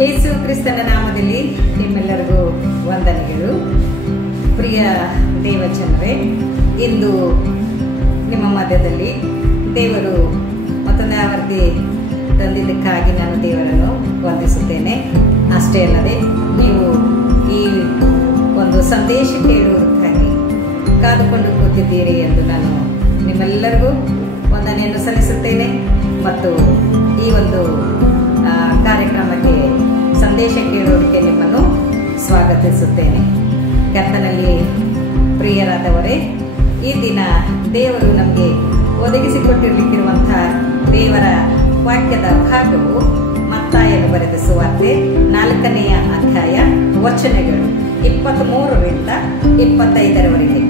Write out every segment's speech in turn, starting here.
ಯೇಸು ಕ್ರಿಸ್ತನ ನಾಮದಲ್ಲಿ ನಿಮ್ಮೆಲ್ಲರಿಗೂ ವಂದನೆಗಳು. ಪ್ರಿಯ ದೇವಜನರೇ, ಇಂದು ನಿಮ್ಮ ಮಧ್ಯದಲ್ಲಿ ದೇವರು ಮತ್ತೊಂದು ಆವೃತ್ತಿ ತಂದಿದ್ದಕ್ಕಾಗಿ ನಾನು ದೇವರನ್ನು ವಂದಿಸುತ್ತೇನೆ. ಅಷ್ಟೇ ಅಲ್ಲದೆ ನೀವು ಈ ಒಂದು ಸಂದೇಶ ಕೇಳುವುದಕ್ಕಾಗಿ ಕಾದುಕೊಂಡು ಕೂತಿದ್ದೀರಿ ಎಂದು ನಾನು ನಿಮ್ಮೆಲ್ಲರಿಗೂ ವಂದನೆಯನ್ನು ಸಲ್ಲಿಸುತ್ತೇನೆ ಮತ್ತು ಈ ಒಂದು ಕಾರ್ಯಕ್ರಮಕ್ಕೆ ಸಂದೇಶ ಕೇಳುವುದಕ್ಕೆ ನಿಮ್ಮನ್ನು ಸ್ವಾಗತಿಸುತ್ತೇನೆ. ಕರ್ತನಲ್ಲಿ ಪ್ರಿಯರಾದವರೇ, ಈ ದಿನ ದೇವರು ನಮಗೆ ಒದಗಿಸಿಕೊಟ್ಟಿರಲಿಕ್ಕಿರುವಂತಹ ದೇವರ ವಾಕ್ಯದ ಭಾಗವು ಮತ್ತಾಯನು ಬರೆದ ಸುವಾರ್ತೆ 4ನೇ ಅಧ್ಯಾಯ ವಚನಗಳು 23ರಿಂದ 25ರವರೆಗೆ.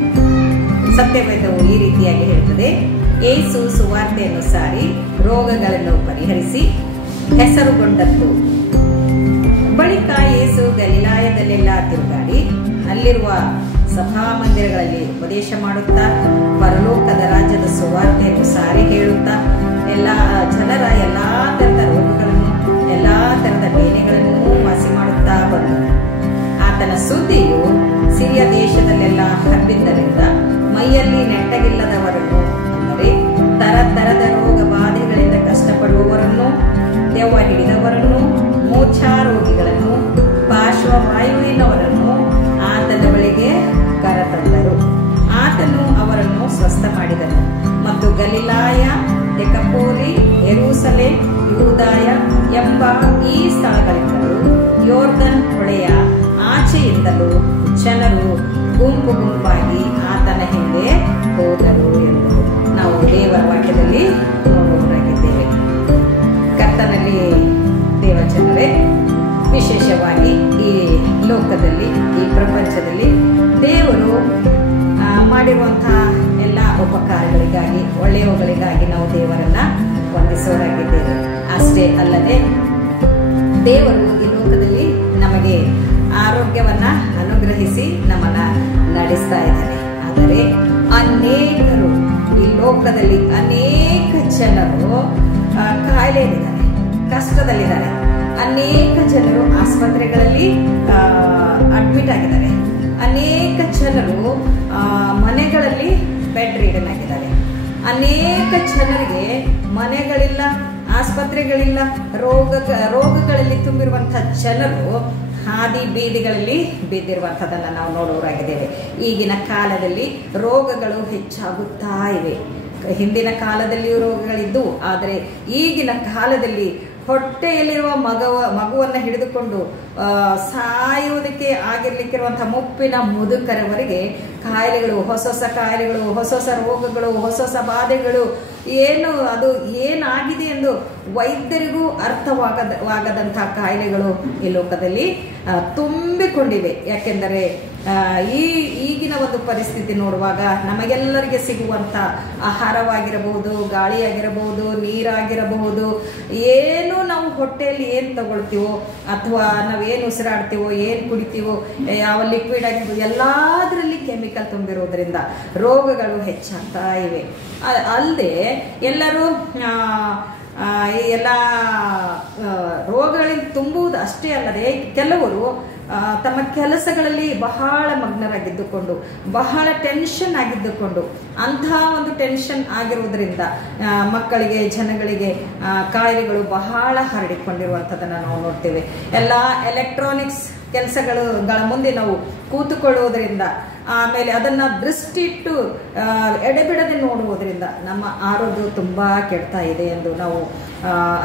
ಸತ್ಯವೇದವು ಈ ರೀತಿಯಾಗಿ ಹೇಳುತ್ತದೆ: ಯೇಸು ಸುವಾರ್ತೆಯನ್ನು ಸಾರಿ ರೋಗಗಳನ್ನು ಪರಿಹರಿಸಿ ಹೆಸರುಗೊಂಡದ್ದು. ಬಳಿಕ ಯೇಸು ಗಲಿಲಾಯದಲ್ಲೆಲ್ಲ ತಿರುಗಾಡಿ ಅಲ್ಲಿರುವ ಸಭಾಮಂದಿರಗಳಲ್ಲಿ ಉಪದೇಶ ಮಾಡುತ್ತಾ ಪರಲೋಕದ ರಾಜ್ಯದ ಸುವಾರ್ತೆಯನ್ನು ಸಾರಿ ಹೇಳುತ್ತಾ ಜನರ ಎಲ್ಲಾ ತರದ ರೋಗಗಳನ್ನು ಎಲ್ಲಾ ತರದ ಬೇನೆಗಳನ್ನು ವಾಸಿ ಮಾಡುತ್ತಾ ಬಂದನು. ಆತನ ಸುದ್ದಿಯು ಸಿರಿಯ ದೇಶದಲ್ಲೆಲ್ಲ ಹಬ್ಬಿದ್ದರಿಂದ ಮೈಯಲ್ಲಿ ನೆಟ್ಟಗಿಲ್ಲದವರನ್ನು, ಅಂದರೆ ತರದ ರೋಗ ಬಾಧೆಗಳಿಂದ ಕಷ್ಟಪಡುವವರನ್ನು, ದೆವ್ವ ಹಿಡಿದವರನ್ನು, ಮೂರ್ಛಾರೋಗಿಗಳನ್ನು, ಪಾರ್ಶ್ವವಾಯುವಿನವರನ್ನು ಆತನ ಬಳಿಗೆ ಕರೆತಂದರು. ಆತನು ಅವರನ್ನು ಸ್ವಸ್ಥ ಮಾಡಿದನು ಮತ್ತು ಗಲಿಲಾಯ, ದೆಕಪೋಲಿ, ಯೆರೂಸಲೇಮ್, ಯೂದಾಯ ಎಂಬ ಈ ಸ್ಥಳಗಳಿಂದಲೂ ಯೋರ್ದನ್ ಹೊಳೆಯ ಆಚೆಯಿಂದಲೂ ಜನರು ಗುಂಪು ಗುಂಪಾಗಿ ಆತನ ಹಿಂದೆ ಹೋದರು ಎಂದು ನಾವು ದೇವರ ವಾಕ್ಯದಲ್ಲಿ ನೋಡುವವರಾಗಿದ್ದೇವೆ. ಕರ್ತನಲ್ಲಿ ದೇವಜನರೇ, ವಿಶೇಷವಾಗಿ ಈ ಲೋಕದಲ್ಲಿ, ಈ ಪ್ರಪಂಚದಲ್ಲಿ ದೇವರು ಮಾಡಿರುವಂತಹ ಎಲ್ಲ ಉಪಕಾರಗಳಿಗಾಗಿ, ಒಳ್ಳೆಯವುಗಳಿಗಾಗಿ ನಾವು ದೇವರನ್ನ ವಂದಿಸೋರಾಗಿದ್ದೇವೆ. ಅಷ್ಟೇ ಅಲ್ಲದೆ ದೇವರು ಈ ಲೋಕದಲ್ಲಿ ನಮಗೆ ಆರೋಗ್ಯವನ್ನ ಅನುಗ್ರಹಿಸಿ ನಮ್ಮನ್ನ ನಡೆಸ್ತಾ ಇದ್ದಾನೆ. ಆದರೆ ಅನೇಕರು ಈ ಲೋಕದಲ್ಲಿ ಅನೇಕ ಜನರು ಕಾಯಿಲೆಯಲ್ಲಿದ್ದಾರೆ, ಕಷ್ಟದಲ್ಲಿದ್ದಾರೆ. ಅನೇಕ ಜನರು ಆಸ್ಪತ್ರೆಗಳಲ್ಲಿ ಅಡ್ಮಿಟ್ ಆಗಿದ್ದಾರೆ. ಅನೇಕ ಜನರು ಮನೆಗಳಲ್ಲಿ ಬೆಡ್ ರಿಡನ್ ಆಗಿದ್ದಾರೆ. ಅನೇಕ ಜನರಿಗೆ ಮನೆಗಳಿಲ್ಲ, ಆಸ್ಪತ್ರೆಗಳಿಲ್ಲ, ರೋಗಗಳಲ್ಲಿ ತುಂಬಿರುವಂತಹ ಜನರು ಹಾದಿ ಬೀದಿಗಳಲ್ಲಿ ಬಿದ್ದಿರುವಂಥದ್ದನ್ನು ನಾವು ನೋಡುವರಾಗಿದ್ದೇವೆ. ಈಗಿನ ಕಾಲದಲ್ಲಿ ರೋಗಗಳು ಹೆಚ್ಚಾಗುತ್ತಾ ಇವೆ. ಹಿಂದಿನ ಕಾಲದಲ್ಲಿಯೂ ರೋಗಗಳಿದ್ದು, ಆದರೆ ಈಗಿನ ಕಾಲದಲ್ಲಿ ಹೊಟ್ಟೆಯಲ್ಲಿರುವ ಮಗುವನ್ನು ಹಿಡಿದುಕೊಂಡು ಸಾಯುವುದಕ್ಕೆ ಆಗಿರ್ಲಿಕ್ಕಿರುವಂತಹ ಮುಪ್ಪಿನ ಮುದುಕರವರೆಗೆ ಕಾಯಿಲೆಗಳು, ಹೊಸ ಕಾಯಿಲೆಗಳು, ಹೊಸ ರೋಗಗಳು, ಹೊಸ ಬಾಧೆಗಳು, ಅದು ಏನಾಗಿದೆ ಎಂದು ವೈದ್ಯರಿಗೂ ಅರ್ಥವಾಗದಂತಹ ಕಾಯಿಲೆಗಳು ಈ ಲೋಕದಲ್ಲಿ ತುಂಬಿಕೊಂಡಿವೆ. ಯಾಕೆಂದರೆ ಈಗಿನ ಒಂದು ಪರಿಸ್ಥಿತಿ ನೋಡುವಾಗ ನಮಗೆಲ್ಲರಿಗೆ ಸಿಗುವಂಥ ಆಹಾರವಾಗಿರಬಹುದು, ಗಾಳಿಯಾಗಿರಬಹುದು, ನೀರಾಗಿರಬಹುದು, ಏನು ನಾವು ಹೊಟ್ಟೆಯಲ್ಲಿ ಏನು ತಗೊಳ್ತೀವೋ ಅಥವಾ ನಾವೇನು ಉಸಿರಾಡ್ತೀವೋ, ಏನು ಕುಡಿತೀವೋ, ಯಾವ ಲಿಕ್ವಿಡ್ ಆಗಿರ್ಬೋದು, ಎಲ್ಲದರಲ್ಲಿ ಕೆಮಿಕಲ್ ತುಂಬಿರೋದ್ರಿಂದ ರೋಗಗಳು ಹೆಚ್ಚಾಗ್ತಾ ಇವೆ. ಅಲ್ಲದೆ ಎಲ್ಲರೂ ಎಲ್ಲ ರೋಗಗಳಿಂದ ತುಂಬುವುದು ಅಷ್ಟೇ ಅಲ್ಲದೆ ಕೆಲವರು ತಮ್ಮ ಕೆಲಸಗಳಲ್ಲಿ ಬಹಳ ಮಗ್ನರಾಗಿದ್ದುಕೊಂಡು, ಬಹಳ ಟೆನ್ಷನ್ ಆಗಿದ್ದುಕೊಂಡು, ಅಂತಹ ಒಂದು ಟೆನ್ಷನ್ ಆಗಿರುವುದರಿಂದ ಮಕ್ಕಳಿಗೆ, ಜನಗಳಿಗೆ ಕಾಯಿಲೆಗಳು ಬಹಳ ಹರಡಿಕೊಂಡಿರುವಂಥದ್ದನ್ನು ನಾವು ನೋಡ್ತೇವೆ. ಎಲ್ಲ ಎಲೆಕ್ಟ್ರಾನಿಕ್ಸ್ ಕೆಲಸಗಳ ಮುಂದೆ ನಾವು ಕೂತುಕೊಳ್ಳುವುದರಿಂದ, ಆಮೇಲೆ ಅದನ್ನು ದೃಷ್ಟಿಟ್ಟು ಎಡೆಬಿಡದೆ ನೋಡುವುದರಿಂದ ನಮ್ಮ ಆರೋಗ್ಯ ತುಂಬ ಕೆಡ್ತಾ ಇದೆ ಎಂದು ನಾವು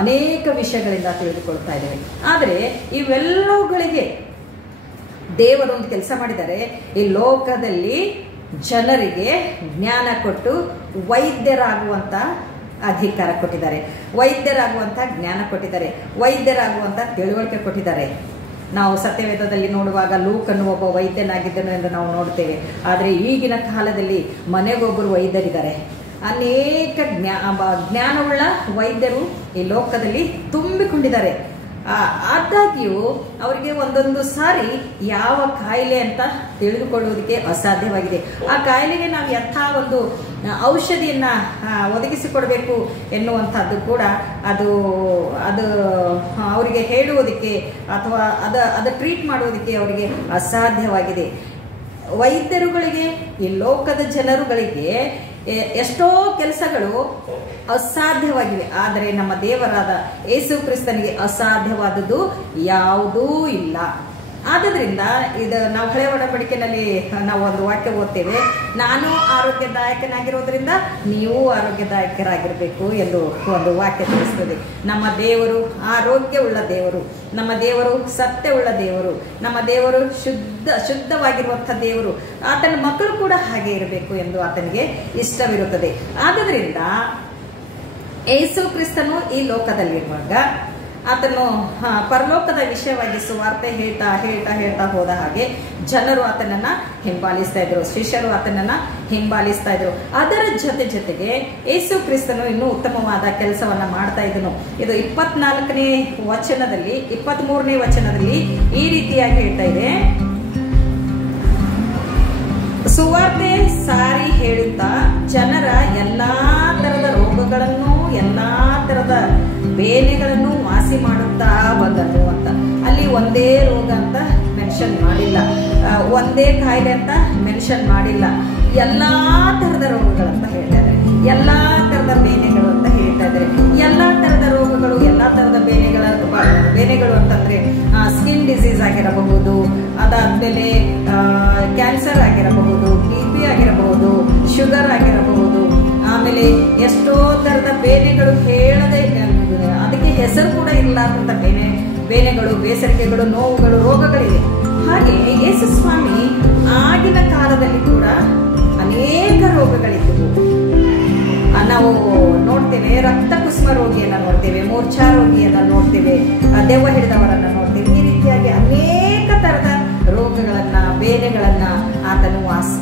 ಅನೇಕ ವಿಷಯಗಳಿಂದ ತಿಳಿದುಕೊಳ್ತಾ ಇದ್ದೇವೆ. ಆದರೆ ಇವೆಲ್ಲವುಗಳಿಗೆ ದೇವರೊಂದು ಕೆಲಸ ಮಾಡಿದ್ದಾರೆ. ಈ ಲೋಕದಲ್ಲಿ ಜನರಿಗೆ ಜ್ಞಾನ ಕೊಟ್ಟು ವೈದ್ಯರಾಗುವಂತ ಅಧಿಕಾರ ಕೊಟ್ಟಿದ್ದಾರೆ, ವೈದ್ಯರಾಗುವಂತ ಜ್ಞಾನ ಕೊಟ್ಟಿದ್ದಾರೆ, ವೈದ್ಯರಾಗುವಂತ ತಿಳುವಳಿಕೆ ಕೊಟ್ಟಿದ್ದಾರೆ. ನಾವು ಸತ್ಯವೇದದಲ್ಲಿ ನೋಡುವಾಗ ಲೂಕನು ಒಬ್ಬ ವೈದ್ಯನಾಗಿದ್ದನು ಎಂದು ನಾವು ನೋಡ್ತೇವೆ. ಆದರೆ ಈಗಿನ ಕಾಲದಲ್ಲಿ ಮನೆಗೊಬ್ಬರು ವೈದ್ಯರಿದ್ದಾರೆ. ಅನೇಕ ಜ್ಞಾನವುಳ್ಳ ವೈದ್ಯರು ಈ ಲೋಕದಲ್ಲಿ ತುಂಬಿಕೊಂಡಿದ್ದಾರೆ. ಆದಾಗ್ಯೂ ಅವರಿಗೆ ಒಂದೊಂದು ಸಾರಿ ಯಾವ ಕಾಯಿಲೆ ಅಂತ ತಿಳಿದುಕೊಳ್ಳುವುದಕ್ಕೆ ಅಸಾಧ್ಯವಾಗಿದೆ. ಆ ಕಾಯಿಲೆಗೆ ನಾವು ಎಂಥ ಒಂದು ಔಷಧಿಯನ್ನ ಒದಗಿಸಿಕೊಡ್ಬೇಕು ಎನ್ನುವಂಥದ್ದು ಕೂಡ ಅದು ಅವರಿಗೆ ಹೇಳುವುದಕ್ಕೆ ಅಥವಾ ಅದು ಟ್ರೀಟ್ ಮಾಡುವುದಕ್ಕೆ ಅವರಿಗೆ ಅಸಾಧ್ಯವಾಗಿದೆ. ವೈದ್ಯರುಗಳಿಗೆ, ಈ ಲೋಕದ ಜನರುಗಳಿಗೆ ಎಷ್ಟೋ ಕೆಲಸಗಳು ಅಸಾಧ್ಯವಾಗಿವೆ. ಆದರೆ ನಮ್ಮ ದೇವರಾದ ಯೇಸು ಕ್ರಿಸ್ತನಿಗೆ ಅಸಾಧ್ಯವಾದದ್ದು ಯಾವುದೂ ಇಲ್ಲ. ಆದ್ದರಿಂದ ಇದು ನಾವು ಹಳೆ ಒಡಂಬಡಿಕೆಯಲ್ಲಿ ನಾವು ಒಂದು ವಾಕ್ಯ ಓದ್ತೇವೆ, ನಾನು ಆರೋಗ್ಯದಾಯಕನಾಗಿರೋದ್ರಿಂದ ನೀವು ಆರೋಗ್ಯದಾಯಕರಾಗಿರಬೇಕು ಎಂದು ಒಂದು ವಾಕ್ಯ ತಿಳಿಸ್ತದೆ. ನಮ್ಮ ದೇವರು ಆರೋಗ್ಯವುಳ್ಳ ದೇವರು, ನಮ್ಮ ದೇವರು ಸತ್ಯವುಳ್ಳ ದೇವರು, ನಮ್ಮ ದೇವರು ಶುದ್ಧವಾಗಿರುವಂಥ ದೇವರು. ಆತನ ಮಕ್ಕಳು ಕೂಡ ಹಾಗೆ ಇರಬೇಕು ಎಂದು ಆತನಿಗೆ ಇಷ್ಟವಿರುತ್ತದೆ. ಆದ್ದರಿಂದ ಯೇಸು ಕ್ರಿಸ್ತನು ಈ ಲೋಕದಲ್ಲಿರುವಾಗ ಆತನು ಪರಲೋಕದ ವಿಷಯವಾಗಿ ಸುವಾರ್ತೆ ಹೇಳ್ತಾ ಹೋದ ಹಾಗೆ ಜನರು ಆತನನ್ನ ಹಿಂಬಾಲಿಸ್ತಾ ಇದ್ರು, ಶಿಷ್ಯರು ಆತನನ್ನ ಹಿಂಬಾಲಿಸ್ತಾ ಇದ್ರು. ಅದರ ಜೊತೆಗೆ ಯೇಸು ಕ್ರಿಸ್ತನು ಇನ್ನೂ ಉತ್ತಮವಾದ ಕೆಲಸವನ್ನ ಮಾಡ್ತಾ ಇದ್ದನು. ಇದು 24ನೇ ವಚನದಲ್ಲಿ 23ನೇ ವಚನದಲ್ಲಿ ಈ ರೀತಿಯಾಗಿ ಹೇಳ್ತಾ ಇದೆ, ಸುವಾರ್ತೆ ಸಾರಿ ಹೇಳುತ್ತಾ ಜನರ ಎಲ್ಲಾ ತರದ ರೋಗಗಳನ್ನು ಎಲ್ಲಾ ತರದ ಬೇನೆಗಳನ್ನು ವಾಸಿ ಮಾಡುತ್ತಾ ಬಂದನು ಅಂತ. ಅಲ್ಲಿ ಒಂದೇ ರೋಗ ಅಂತ ಮೆನ್ಷನ್ ಮಾಡಿಲ್ಲ, ಒಂದೇ ಕಾಯಿಲೆ ಅಂತ ಮೆನ್ಷನ್ ಮಾಡಿಲ್ಲ. ಎಲ್ಲಾ ತರದ ರೋಗಗಳಂತ ಹೇಳ್ತಾ ಇದ್ದಾರೆ, ಎಲ್ಲಾ ತರದ ಬೇನೆಗಳು ಅಂತ ಹೇಳ್ತಾ ಇದ್ದಾರೆ. ಎಲ್ಲಾ ತರದ ರೋಗಗಳು, ಎಲ್ಲಾ ತರದ ಬೇನೆಗಳು ಅಂತಂದ್ರೆ ಸ್ಕಿನ್ ಡಿಸೀಸ್ ಆಗಿರಬಹುದು, ಅದಾದ್ಮೇಲೆ ಕ್ಯಾನ್ಸರ್ ಆಗಿರಬಹುದು, BP ಆಗಿರಬಹುದು, ಶುಗರ್ ಆಗಿರಬಹುದು, ಆಮೇಲೆ ಎಷ್ಟೋ ತರದ ಬೇನೆಗಳು ಹೇಳದೆ ಅದಕ್ಕೆ ಹೆಸರು ಕೂಡ ಇರಲಾರಂತ ಬೇನೆಗಳು, ಬೇಸರಿಕೆಗಳು, ನೋವುಗಳು, ರೋಗಗಳಿವೆ. ಹಾಗೆ ಯೇಸು ಸ್ವಾಮಿ ಆಗಿನ ಕಾಲದಲ್ಲಿ ಕೂಡ ಅನೇಕ ರೋಗಗಳಿದ್ದವು. ನಾವು ನೋಡ್ತೇವೆ, ರಕ್ತ ಕುಸುಮ ರೋಗಿಯನ್ನ ನೋಡ್ತೇವೆ, ಮೂರ್ಛಾ ರೋಗಿಯನ್ನ ನೋಡ್ತೇವೆ, ದೆವ್ವ ಹಿಡಿದವರನ್ನ ನೋಡ್ತೇವೆ. ಈ ರೀತಿಯಾಗಿ ಅನೇಕ ತರದ ರೋಗಗಳನ್ನ, ಬೇನೆಗಳನ್ನ ಆತನು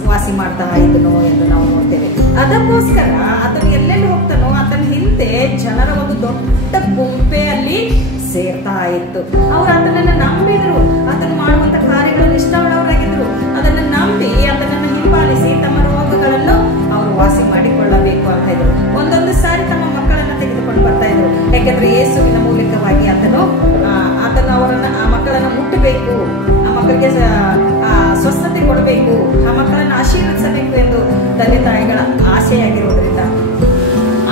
ವಾಸಿ ಮಾಡ್ತಾ ಇದ್ದನು ಎಂದು ನಾವು ನೋಡ್ತೇವೆ. ಅದಕ್ಕೋಸ್ಕರ ಆತನು ಎಲ್ಲೆಲ್ಲಿ ಹೋಗ್ತಾನೋ ಆತನ ಹಿಂದೆ ಜನರ ಒಂದು ದೊಡ್ಡ ಗುಂಪೆ ಅಲ್ಲಿ ಸೇರ್ತಾ ಇತ್ತು. ಅವ್ರು ಆತನನ್ನ ನಂಬಿದ್ರು, ಆತನು ಮಾಡುವಂತ ಕಾರ್ಯಗಳನ್ನು ಇಷ್ಟಪಡೋರಾಗಿದ್ರು. ಅದನ್ನ ನಂಬಿ ಆತನನ್ನು ಹಿಂಬಾಲಿಸಿ ತಮ್ಮ ರೋಗಗಳನ್ನು ಅವರು ವಾಸಿ ಮಾಡಿಕೊಳ್ಳಬೇಕು ಅಂತ ಇದ್ರು. ಒಂದೊಂದು ಸಾರಿ ತಮ್ಮ ಮಕ್ಕಳನ್ನ ತೆಗೆದುಕೊಂಡು ಬರ್ತಾ ಇದ್ರು. ಯಾಕೆಂದ್ರೆ ಯೇಸುವಿನ ಮೂಲಕವಾಗಿ ಆತನು ಅವರನ್ನ, ಆ ಮಕ್ಕಳನ್ನ ಮುಟ್ಟಬೇಕು, ಆ ಮಕ್ಕಳಿಗೆ ಸ್ವಸ್ಥತೆ ಕೊಡಬೇಕು, ಆ ಮಕ್ಕಳನ್ನ ಆಶೀರ್ವದಿಸಬೇಕು ಎಂದು ತಂದೆ ತಾಯಿಗಳ ಆಸೆಯಾಗಿರುವುದರಿಂದ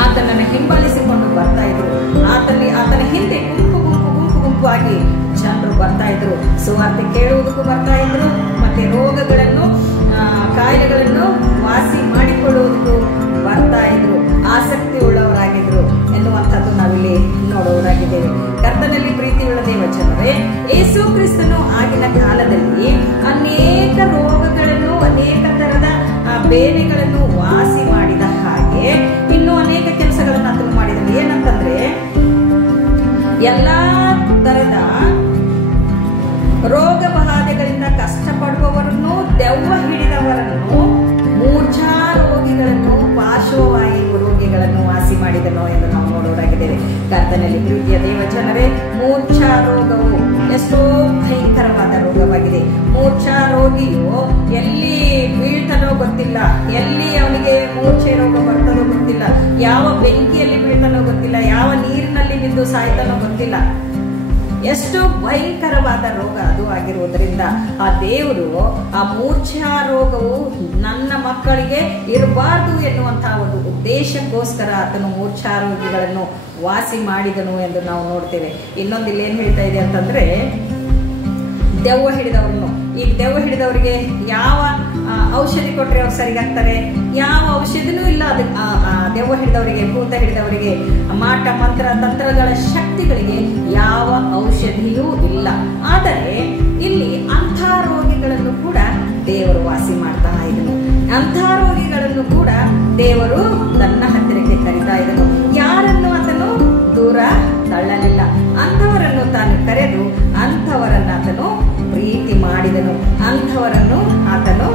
ಆತನನ್ನ ಹಿಂಬಾಲಿಸಿಕೊಂಡು ಬರ್ತಾ ಇದ್ರು. ಆತನ ಹಿಂದೆ ಗುಂಪುವಾಗಿ ಜನರು ಬರ್ತಾ ಇದ್ರು. ಸುವಾರ್ತೆ ಕೇಳುವುದಕ್ಕೂ ಬರ್ತಾ ಇದ್ರು, ಮತ್ತೆ ರೋಗಗಳನ್ನು, ಕಾಯಿಲೆಗಳನ್ನು ವಾಸಿ ಮಾಡಿಕೊಳ್ಳುವುದಕ್ಕೂ ಬರ್ತಾ ಇದ್ರು. ಆಸಕ್ತಿ ಉಳ್ಳವರಾಗಿದ್ರು ಎನ್ನುವಂಥದ್ದು ನಾವಿಲ್ಲಿ ನೋಡುವವರಾಗಿದ್ದೇವೆ. ಕರ್ತನಲ್ಲಿ ಪ್ರೀತಿಯುಳ್ಳ ದೇವಜನರೇ, ಯೇಸು ಕ್ರಿಸ್ತನು ಆಗಿನ ಕಾಲದಲ್ಲಿ ಅನೇಕ ರೋಗಗಳನ್ನು, ಅನೇಕ ತರದ ಬೇನೆಗಳನ್ನು ವಾಸಿ ಮಾಡಿದ ಹಾಗೆ ಇನ್ನೂ ಅನೇಕ ಕೆಲಸಗಳನ್ನು ಆತನು ಮಾಡಿದನು. ಏನಂತಂದ್ರೆ, ಎಲ್ಲಾ ತರದ ರೋಗ ಬಾಧೆಗಳಿಂದ ಕಷ್ಟಪಡುವವರನ್ನು, ದೆವ್ವ ಹಿಡಿದವರನ್ನು, ಮೂರ್ಛಾ ರೋಗಿಗಳನ್ನು, ಪಾರ್ಶ್ವವಾಯು ರೋಗಿಗಳನ್ನು ವಾಸಿ ಮಾಡಿದನು ಎಂದು ನಾವು ನೋಡುವರಾಗಿದ್ದೇವೆ. ಕರ್ತನಲ್ಲಿ ಪ್ರೀತಿಯ ದೇವಜನರೇ, ಮೂರ್ಛಾ ರೋಗವು ಎಷ್ಟೋ ಭಯಂಕರವಾದ ರೋಗವಾಗಿದೆ. ಮೂರ್ಛಾ ರೋಗಿಯು ಎಲ್ಲಿ ಬೀಳ್ತಾನೋ ಗೊತ್ತಿಲ್ಲ, ಎಲ್ಲಿ ಅವನಿಗೆ ಮೂರ್ಛೆ ರೋಗ ಬರ್ತದೋ ಗೊತ್ತಿಲ್ಲ, ಯಾವ ಬೆಂಕಿಯಲ್ಲಿ ಬೀಳ್ತಾನೋ ಗೊತ್ತಿಲ್ಲ, ಯಾವ ನೀರಿನಲ್ಲಿ ಬಿದ್ದು ಸಾಯ್ತಾನೋ ಗೊತ್ತಿಲ್ಲ. ಎಷ್ಟು ಭಯಂಕರವಾದ ರೋಗ ಅದು ಆಗಿರುವುದರಿಂದ ಆ ದೇವರು ಆ ಮೂರ್ಛಾ ರೋಗವು ನನ್ನ ಮಕ್ಕಳಿಗೆ ಇರಬಾರ್ದು ಎನ್ನುವಂತಹ ಒಂದು ಉದ್ದೇಶಕ್ಕೋಸ್ಕರ ಆತನು ಮೂರ್ಛಾ ರೋಗಿಗಳನ್ನು ವಾಸಿ ಮಾಡಿದನು ಎಂದು ನಾವು ನೋಡ್ತೇವೆ. ಇನ್ನೊಂದು ಇಲ್ಲಿ ಏನ್ ಹೇಳ್ತಾ ಇದೆ ಅಂತಂದ್ರೆ, ದೆವ್ವ ಹಿಡಿದವ್ರನ್ನು, ಈ ದೆವ್ವ ಹಿಡಿದವರಿಗೆ ಯಾವ ಔಷಧಿ ಕೊಟ್ರೆ ಅವ್ರು ಸರಿಗಾಗ್ತಾರೆ? ಯಾವ ಔಷಧಿನೂ ಇಲ್ಲ. ಅದಕ್ಕೆ ದೆವ್ವ ಹಿಡಿದವರಿಗೆ, ಭೂತ ಹಿಡಿದವರಿಗೆ, ಮಾಟ ಮಂತ್ರ ತಂತ್ರಗಳ ಶಕ್ತಿಗಳಿಗೆ ಯಾವ ಔಷಧಿಯೂ ಇಲ್ಲ. ಆದರೆ ಇಲ್ಲಿ ಅಂಥ ರೋಗಿಗಳನ್ನು ಕೂಡ ದೇವರು ವಾಸಿ ಮಾಡ್ತಾ ಇದ್ದನು. ಅಂಥ ರೋಗಿಗಳನ್ನು ಕೂಡ ದೇವರು ತನ್ನ ಹತ್ತಿರಕ್ಕೆ ಕರೀತಾ ಇದ್ದನು. ಯಾರನ್ನು ಆತನು ದೂರ ತಳ್ಳಲಿಲ್ಲ. ಅಂಥವರನ್ನು ತಾನು ಕರೆದು ಅಂಥವರನ್ನು ಆತನು ಪ್ರೀತಿ ಮಾಡಿದನು, ಅಂಥವರನ್ನು ಆತನು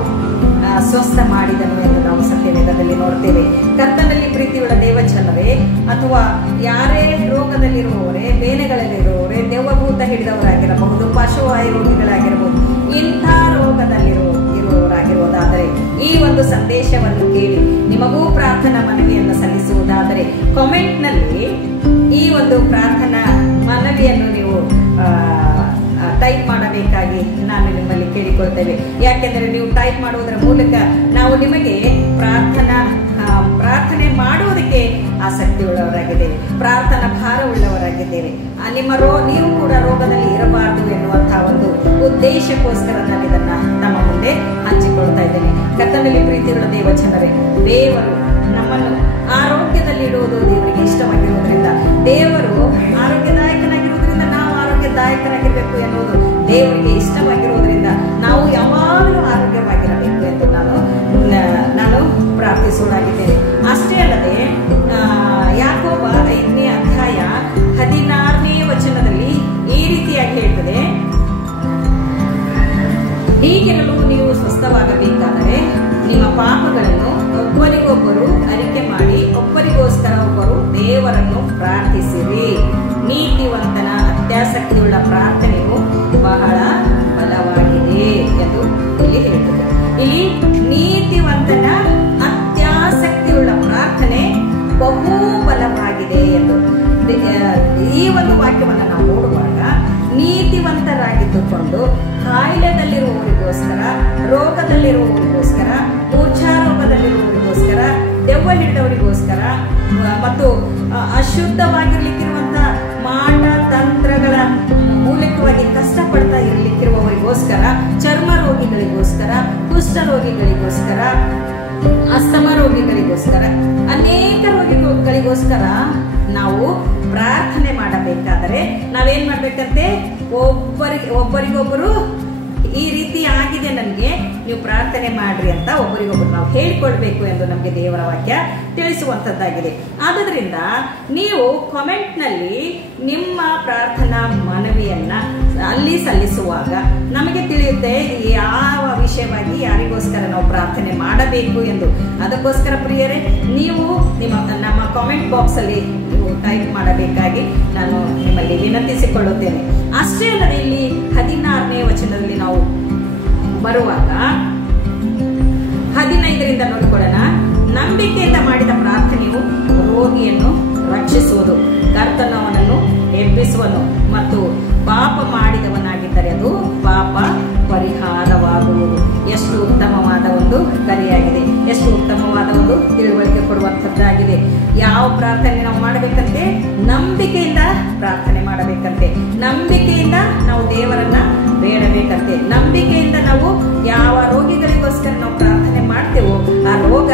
ಸ್ವಸ್ಥ ಮಾಡಿದನು ಎಂದು ನಾವು ಸತ್ಯವೇದದಲ್ಲಿ ನೋಡ್ತೇವೆ. ಕರ್ತನಲ್ಲಿ ಪ್ರೀತಿಯುಳ್ಳ ದೇವಜನರೇ, ಅಥವಾ ಯಾರೇ ರೋಗದಲ್ಲಿರುವವರೇ, ಬೇನೆಗಳಲ್ಲಿರುವವರೇ, ದೆವ್ವಭೂತ ಹಿಡಿದವರಾಗಿರಬಹುದು, ಪಾರ್ಶ್ವವಾಯು ರೋಗಿಗಳಾಗಿರಬಹುದು, ಇಂಥ ರೋಗದಲ್ಲಿರುವವರಾಗಿರುವುದಾದರೆ ಈ ಒಂದು ಸಂದೇಶವನ್ನು ಕೇಳಿ ನಿಮಗೂ ಪ್ರಾರ್ಥನಾ ಮನವಿಯನ್ನು ಸಲ್ಲಿಸುವುದಾದರೆ ಕಾಮೆಂಟ್ನಲ್ಲಿ ಈ ಒಂದು ಪ್ರಾರ್ಥನಾ ಮನವಿಯನ್ನು ನೀವು ಟೈಪ್ ಮಾಡಬೇಕಾಗಿ ನಾನು ನಿಮ್ಮಲ್ಲಿ ಕೇಳಿಕೊಳ್ತೇವೆ. ಯಾಕೆಂದರೆ ನೀವು ಟೈಪ್ ಮಾಡುವುದರ ಮೂಲಕ ನಾವು ನಿಮಗೆ ಪ್ರಾರ್ಥನೆ ಮಾಡುವುದಕ್ಕೆ ಆಸಕ್ತಿ ಉಳ್ಳವರಾಗಿದ್ದೇವೆ, ಪ್ರಾರ್ಥನಾ ಭಾರ ಉಳ್ಳವರಾಗಿದ್ದೇವೆ. ನೀವು ಕೂಡ ರೋಗದಲ್ಲಿ ಇರಬಾರದು ಎನ್ನುವಂತಹ ಒಂದು ಉದ್ದೇಶಕ್ಕೋಸ್ಕರ ನಾನು ಇದನ್ನ ನಮ್ಮ ಮುಂದೆ ಹಂಚಿಕೊಳ್ತಾ ಇದ್ದೇನೆ. ಕರ್ತನಲ್ಲಿ ಪ್ರೀತಿಗಳ ದೇವಜನರೇ, ದೇವರು ನಮ್ಮನ್ನು ಆರೋಗ್ಯದಲ್ಲಿ ಇಡುವುದು ದೇವರಿಗೆ ಇಷ್ಟವಾಗಿರುವುದರಿಂದ, ದೇವರು ಆರೋಗ್ಯದಾಯಕನಾಗಿರುವುದರಿಂದ ನಾವು ಆರೋಗ್ಯದಾಯಕನಾಗಿರಬೇಕು ಎನ್ನುವುದು ದೇವರಿಗೆ ಇಷ್ಟವಾಗಿರುವುದರಿಂದ ನಾವು ಯಾವಾಗಲೂ ಆರೋಗ್ಯವಾಗಿರಬೇಕು ಎಂದು ನಾನು ಪ್ರಾರ್ಥಿಸುವುದಾಗಿದ್ದೇನೆ. ಅಷ್ಟೇ ಅಲ್ಲದೆ ಯಾಕೋಬ 5ನೇ ಅಧ್ಯಾಯ 16ನೇ ವಚನದಲ್ಲಿ ಈ ರೀತಿಯಾಗಿ ಹೇಳ್ತದೆ, ಹೀಗಿರಲು ನೀವು ಸ್ವಸ್ಥವಾಗಬೇಕಾದರೆ ನಿಮ್ಮ ಪಾಪಗಳನ್ನು ಒಬ್ಬರಿಗೊಬ್ಬರು ಅರಿಕೆ ಮಾಡಿ ಒಬ್ಬರಿಗೋಸ್ಕರ ಒಬ್ಬರು ದೇವರನ್ನು ಪ್ರಾರ್ಥಿಸಿರಿ. ನೀತಿವಂತನ ಅತ್ಯಾಸಕ್ತಿಯುಳ್ಳ ಪ್ರಾರ್ಥನೆಯು ಬಹಳ ಬಲವಾಗಿದೆ ಎಂದು ಇಲ್ಲಿ ಹೇಳ್ತದೆ. ಇಲ್ಲಿ ನೀತಿವಂತನ ಅತ್ಯಾಸಕ್ತಿಯುಳ್ಳ ಪ್ರಾರ್ಥನೆ ಬಹು ಬಲವಾಗಿದೆ ಎಂದು ಈ ಒಂದು ವಾಕ್ಯವನ್ನು ನಾವು ನೋಡುವಾಗ, ನೀತಿವಂತರಾಗಿದ್ದುಕೊಂಡು ಕಾಯಿಲೆದಲ್ಲಿರುವವರಿಗೋಸ್ಕರ, ರೋಗದಲ್ಲಿರುವವರಿಗೋಸ್ಕರ, ಮೂರ್ಛಾರೋಗದಲ್ಲಿರುವವರಿಗೋಸ್ಕರ, ದೆವ್ವ ಹಿಡಿದವರಿಗೋಸ್ಕರ ಮತ್ತು ಅಶುದ್ಧವಾಗಿರ್ಲಿಕ್ಕಿರುವಂತಹ ಮಾಟ ತಂತ್ರಗಳ ಮೂಲಕವಾಗಿ ಕಷ್ಟಪಡ್ತಾ ಇರಲಿಕ್ಕಿರುವವರಿಗೋಸ್ಕರ, ಚರ್ಮ ರೋಗಿಗಳಿಗೋಸ್ಕರ, ಕುಷ್ಠ ರೋಗಿಗಳಿಗೋಸ್ಕರ, ಅಸ್ತಮ ರೋಗಿಗಳಿಗೋಸ್ಕರ, ಅನೇಕ ರೋಗಿಗಳಿಗೋಸ್ಕರ ನಾವು ಪ್ರಾರ್ಥನೆ ಮಾಡಬೇಕಾದರೆ ನಾವೇನ್ ಮಾಡ್ಬೇಕಂತೆ, ಒಬ್ಬರಿಗೊಬ್ಬರು ಈ ರೀತಿ ಆಗಿದೆ ನನಗೆ, ನೀವು ಪ್ರಾರ್ಥನೆ ಮಾಡ್ರಿ ಅಂತ ಒಬ್ಬರಿಗೊಬ್ಬರು ನಾವು ಹೇಳಿಕೊಳ್ಬೇಕು ಎಂದು ನಮಗೆ ದೇವರ ವಾಕ್ಯ ತಿಳಿಸುವಂತದ್ದಾಗಿದೆ. ಆದ್ದರಿಂದ ನೀವು ಕಾಮೆಂಟ್ನಲ್ಲಿ ನಿಮ್ಮ ಪ್ರಾರ್ಥನಾ ಮನವಿಯನ್ನ ಅಲ್ಲಿ ಸಲ್ಲಿಸುವಾಗ ನಮಗೆ ತಿಳಿಯುತ್ತೆ ಯಾವ ವಿಷಯವಾಗಿ ಯಾರಿಗೋಸ್ಕರ ನಾವು ಪ್ರಾರ್ಥನೆ ಮಾಡಬೇಕು ಎಂದು. ಅದಕ್ಕೋಸ್ಕರ ಪ್ರಿಯರೇ, ನೀವು ನಮ್ಮ ಕಾಮೆಂಟ್ ಬಾಕ್ಸ್ ಅಲ್ಲಿ ನೀವು ಟೈಪ್ ಮಾಡಬೇಕಾಗಿ ನಾನು ನಿಮ್ಮಲ್ಲಿ ವಿನಂತಿಸಿಕೊಳ್ಳುತ್ತೇನೆ. ಅಷ್ಟೇ ಅಲ್ಲದೆ ಇಲ್ಲಿ 16ನೇ ವಚನದಲ್ಲಿ ನಾವು ಬರುವಾಗ 15ರಿಂದ ನೋಡಿಕೊಳ್ಳೋಣ. ನಂಬಿಕೆಯಿಂದ ಮಾಡಿದ ಪ್ರಾರ್ಥನೆಯು ರೋಗಿಯನ್ನು ರಕ್ಷಿಸುವುದು, ಕರ್ತನು ಅವನನ್ನು ಎಬ್ಬಿಸುವನು ಮತ್ತು ಪಾಪ ಮಾಡಿದವನಾಗಿದ್ದರೆ ಅದು ಪಾಪ ಪರಿಹಾರವಾಗುವುದು. ಎಷ್ಟು ಉತ್ತಮವಾದ ಒಂದು ಕರೆಯಾಗಿದೆ, ಎಷ್ಟು ಉತ್ತಮವಾದ ಒಂದು ತಿಳುವಳಿಕೆ ಕೊಡುವಂಥದ್ದಾಗಿದೆ. ಯಾವ ಪ್ರಾರ್ಥನೆ ನಾವು ಮಾಡಬೇಕಂತೆ? ನಂಬಿಕೆಯಿಂದ ಪ್ರಾರ್ಥನೆ ಮಾಡಬೇಕಂತೆ, ನಂಬಿಕೆಯಿಂದ ನಾವು ದೇವರನ್ನ ಬೇಡಬೇಕಂತೆ, ನಂಬಿಕೆಯಿಂದ ನಾವು ಯಾವ ರೋಗಿಗಳಿಗೋಸ್ಕರ ನಾವು ಪ್ರಾರ್ಥನೆ ಮಾಡ್ತೇವೋ ಆ ರೋಗ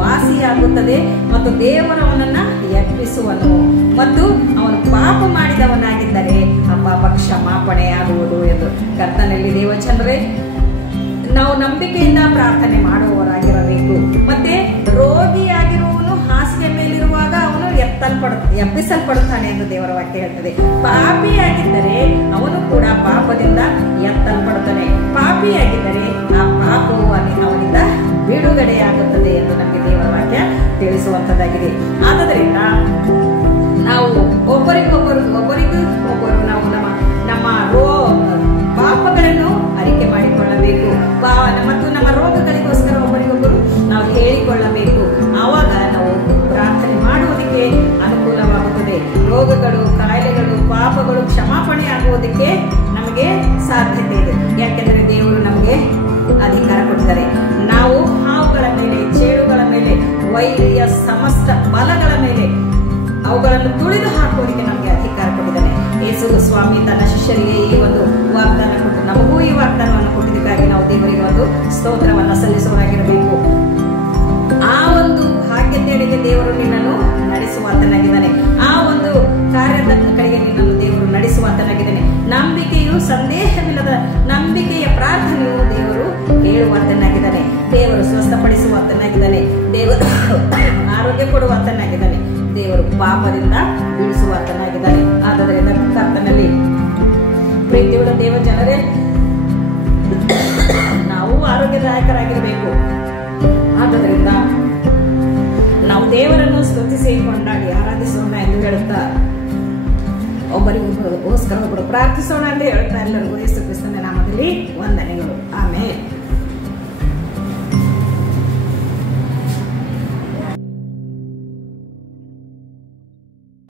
ವಾಸಿಯಾಗುತ್ತದೆ ಮತ್ತು ದೇವರವನನ್ನ ಎಬ್ಬಿಸುವನು ಮತ್ತು ಅವನು ಪಾಪ ಮಾಡಿದವನಾಗಿದ್ದರೆ ಆ ಪಾಪ ಕ್ಷಮಾಪಣೆ ಆಗುವುದು ಎಂದು. ಕರ್ತನಲ್ಲಿ ದೇವಜನರೇ, ನಾವು ನಂಬಿಕೆಯಿಂದ ಪ್ರಾರ್ಥನೆ ಮಾಡುವವರಾಗಿರಬೇಕು. ಮತ್ತೆ ರೋಗಿಯಾಗಿರುವವನು ಹಾಸಿಗೆ ಮೇಲಿರುವಾಗ ಅವನು ಎಬ್ಬಿಸಲ್ಪಡುತ್ತಾನೆ ಎಂದು ದೇವರ ವಾಕ್ಯ ಹೇಳ್ತದೆ. ಪಾಪಿಯಾಗಿದ್ದರೆ ಅವನು ಕೂಡ ಪಾಪದಿಂದ ಎತ್ತಲ್ಪಡುತ್ತಾನೆ, ಪಾಪಿಯಾಗಿದ್ದರೆ ಆ ಪಾಪವು ಅವನಿಂದ ಬಿಡುಗಡೆಯಾಗುತ್ತದೆ ಎಂದು ನಮಗೆ ದೇವರ ವಾಕ್ಯ ತಿಳಿಸುವಂತದ್ದಾಗಿದೆ. ಆದ್ದರಿಂದ ನಾವು ಒಬ್ಬರಿಗೊಬ್ಬರು ನಾವು ನಮ್ಮ ಪಾಪಗಳನ್ನು ಅರಿಕೆ ಮಾಡಿಕೊಳ್ಳಬೇಕು ಮತ್ತು ನಮ್ಮ ರೋಗಗಳಿಗೋಸ್ಕರ ಒಬ್ಬರಿಗೊಬ್ಬರು ನಾವು ಹೇಳಿಕೊಳ್ಳಬೇಕು. ಆವಾಗ ನಾವು ಪ್ರಾರ್ಥನೆ ಮಾಡುವುದಕ್ಕೆ ಅನುಕೂಲವಾಗುತ್ತದೆ. ರೋಗಗಳು, ಕಾಯಿಲೆಗಳು, ಪಾಪಗಳು ಕ್ಷಮಾಪಣೆ ಆಗುವುದಕ್ಕೆ ನಮಗೆ ಸಾಧ್ಯತೆ ಇದೆ. ಯಾಕೆಂದರೆ ದೇವರು ನಮಗೆ ಅಧಿಕಾರ ಕೊಟ್ಟಿದ್ದಾರೆ. ನಾವು ಹಾವುಗಳ ಮೇಲೆ, ಚೇಳುಗಳ ಮೇಲೆ, ವೈದ್ಯ ಸಮಸ್ತ ಬಲಗಳ ಮೇಲೆ ಅವುಗಳನ್ನು ತುಳಿದು ಹಾಕುವುದಕ್ಕೆ ನಮಗೆ ಅಧಿಕಾರ ಕೊಟ್ಟಿದ್ದಾನೆ. ಯೇಸು ಸ್ವಾಮಿ ತನ್ನ ಶಿಷ್ಯರಿಗೆ ಈ ಒಂದು ವಾಗ್ದಾನ ಕೊಟ್ಟು ನಮಗೂ ಈ ವಾಗ್ದಾನವನ್ನು ಕೊಟ್ಟಿದ್ದಕ್ಕಾಗಿ ನಾವು ದೇವರಿಗೆ ಒಂದು ಸ್ತೋತ್ರವನ್ನು ಸಲ್ಲಿಸುವರಾಗಿರಬೇಕು. ಆ ಒಂದು ಭಾಗ್ಯತೆಯಡೆಗೆ ದೇವರು ನಿನ್ನನ್ನು ನಡೆಸುವಾತನಾಗಿದ್ದಾನೆ. ಆ ಒಂದು ಕಾರ್ಯದ ಕಡೆಗೆ ನಿನ್ನನ್ನು ದೇವರು ನಡೆಸುವಾತನಾಗಿದ್ದಾನೆ. ನಂಬಿಕೆಯು ಸಂದೇಹವಿಲ್ಲದ ನಂಬಿಕೆಯ ಪ್ರಾರ್ಥನೆಯು ದೇವರು ಕೇಳುವಾತನಾಗಿದ್ದಾನೆ. ದೇವರು ಸ್ವಸ್ಥಪಡಿಸುವಾತನಾಗಿದ್ದಾನೆ. ದೇವರು ಆರೋಗ್ಯ ಕೊಡುವಾತನಾಗಿದ್ದಾನೆ. ದೇವರು ಪಾಪದಿಂದ ಬಿಡಿಸುವಾತನಾಗಿದ್ದಾನೆ. ಆದ್ದರಿಂದ ಕರ್ತನಲ್ಲಿ ಪ್ರೀತಿಯುಳ್ಳ ದೇವ ಜನರೇ, ನಾವು ಆರೋಗ್ಯದಾಯಕರಾಗಿರಬೇಕು. ಆದ್ದರಿಂದ ಸ್ತುತಿಸಿ ಕೊಂಡಾಡಿ ಆರಾಧಿಸೋಣ ಎಂದು ಹೇಳುತ್ತಾ ಒಬ್ಬರಿಗೊಬ್ಬರು ಪ್ರಾರ್ಥಿಸೋಣ ಅಂತ ಹೇಳ್ತಾ ಎಲ್ಲರಿಗೂ ಯೇಸು ಕ್ರಿಸ್ತನ ನಾಮದಲ್ಲಿ ವಂದನೆಗಳು.